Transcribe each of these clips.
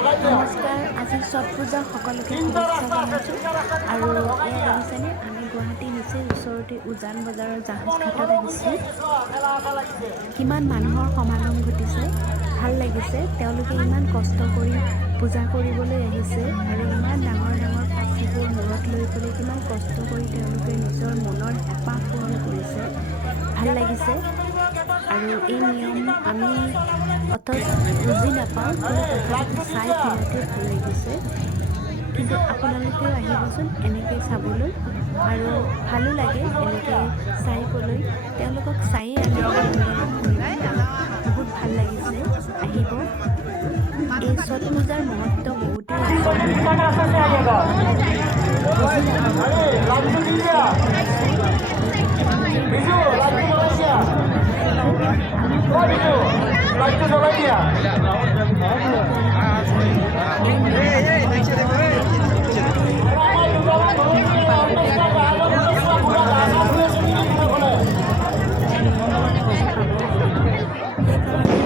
নমস্কাৰ, আজি ছট পূজা সকলোকে শুভেচ্ছা জনাইছোঁ। আৰু এয়া দেখিছেনে, আমি গুৱাহাটী নিচেই ওচৰতে উজান বজাৰৰ জাহাজ ঘাটত আহিছোঁ। কিমান মানুহৰ সমাগম ঘটিছে, ভাল লাগিছে। তেওঁলোকে ইমান কষ্ট কৰি পূজা কৰিবলৈ আহিছে আৰু ইমান ডাঙৰ ডাঙৰ পাচিবোৰ মূৰত লৈ পেলাই কিমান কষ্ট কৰি তেওঁলোকে নিজৰ মনৰ হেঁপাহ পূৰণ কৰিছে, ভাল লাগিছে। আৰু এই নিয়ম আমি অথচ বুজি নাপাওঁ, কিন্তু তথাপিতো চাই বিৰাটেই ভাল লাগিছে। কিন্তু আপোনালোকেও আহিবচোন এনেকৈ চাবলৈ, আৰু ভালো লাগে এনেকৈ চাইবলৈ। তেওঁলোকক চায়েই আমি আনন্দ লাভ কৰিব পাৰোঁ, বহুত ভাল লাগিছে। আহিব। এই ছট পূজাৰ মহত্ব বহুতেই আছে, আপোনালোকে বুজি নাপাব, তথাপিও আমি কৈ আহিছোঁ। গতিকে নিজৰ দেশত ছট পূজা এনেকুৱা নাজানিলে আমি কৰিব নালাগে। সকলো কৰিব লাগে। এই নিয়ম পালন কৰিব লাগে। বহুতেই নিয়ম পালন কৰিব লাগে। আৰু এই নিয়মবোৰ বুজি পাব লাগিব। সেইকাৰণে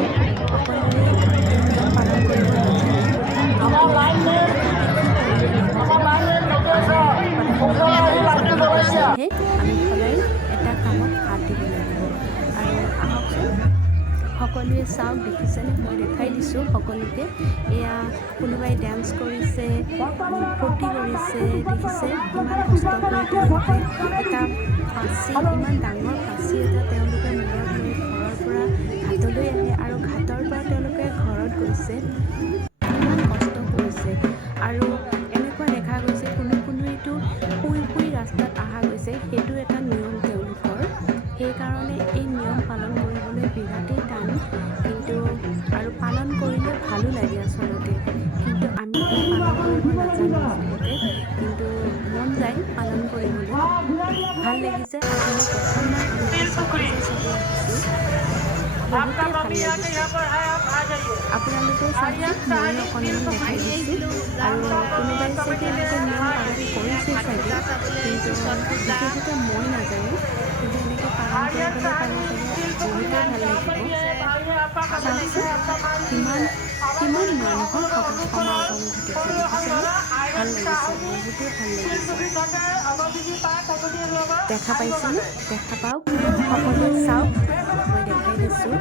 সকলোৱে এই নিয়ম পালন কৰিব নাজানে, কিন্তু এটা দেখি কৰিব লাগিব। আৰু সদায় নিয়ম মানি চলাৰ পিছতহে আমি সদায় এটা কামত হাত দিব লাগিব। আৰু আহকচোন সকলোৱে চাওক, দেখিছেনে, মই দেখাই দিছোঁ সকলোকে। এয়া কোনোবাই ডান্স কৰিছে, ফূৰ্তি কৰিছে, দেখিছে কিমান কষ্ট কৰি তেওঁলোকে এটা পাচি, ইমান ডাঙৰ পাচি এটা তেওঁলোকে মূৰত লৈ ঘৰৰ পৰা ঘাটলৈ আহে, আৰু ঘাটৰ পৰা তেওঁলোকে ঘৰত গৈছে, কিমান কষ্ট কৰিছে। আৰু এনেকুৱা দেখা গৈছে কোনোৱেতো শুই শুই ৰাস্তাত অহা গৈছে, সেইটো এটা নিয়ম তেওঁলোকৰ। সেইকাৰণে এই নিয়ম পালন কৰিবলৈ বিৰাটেই টান, কিন্তু আৰু পালন কৰিলে ভালো লাগে আচলতে। কিন্তু আমি এই পালন কৰিব নাজানো আচলতে, কিন্তু মন যায় পালন কৰিবলৈ। ভাল লাগিছে। আপুনি প্ৰথমবাৰ এনেকৈ ছট পূজা চাব আহিছোঁ, বহুতেই ভাল লাগিছে। আপোনালোকেও চাওকচোন, ময়ো অকণমান দেখাই দিছোঁ। আৰু কোনোবাই চাগে এনেকৈ নিয়ম পালন কৰিছে চাগে, কিন্তু বিশেষতে মই নাজানো। কিন্তু এনেকৈ পালন কৰিবলৈ পালে চাগে বহুতেই ভাল লাগিব। চাওকচোন কিমান কিমান মানুহৰ সমাগম ঘটিছে, দেখিছেনে, ভাল লাগিছে, বহুতেই ভাল লাগিছে। দেখা পাইছেনে? দেখা পাওক, সকলোৱে চাওক, মই দেখাই দিছোঁ।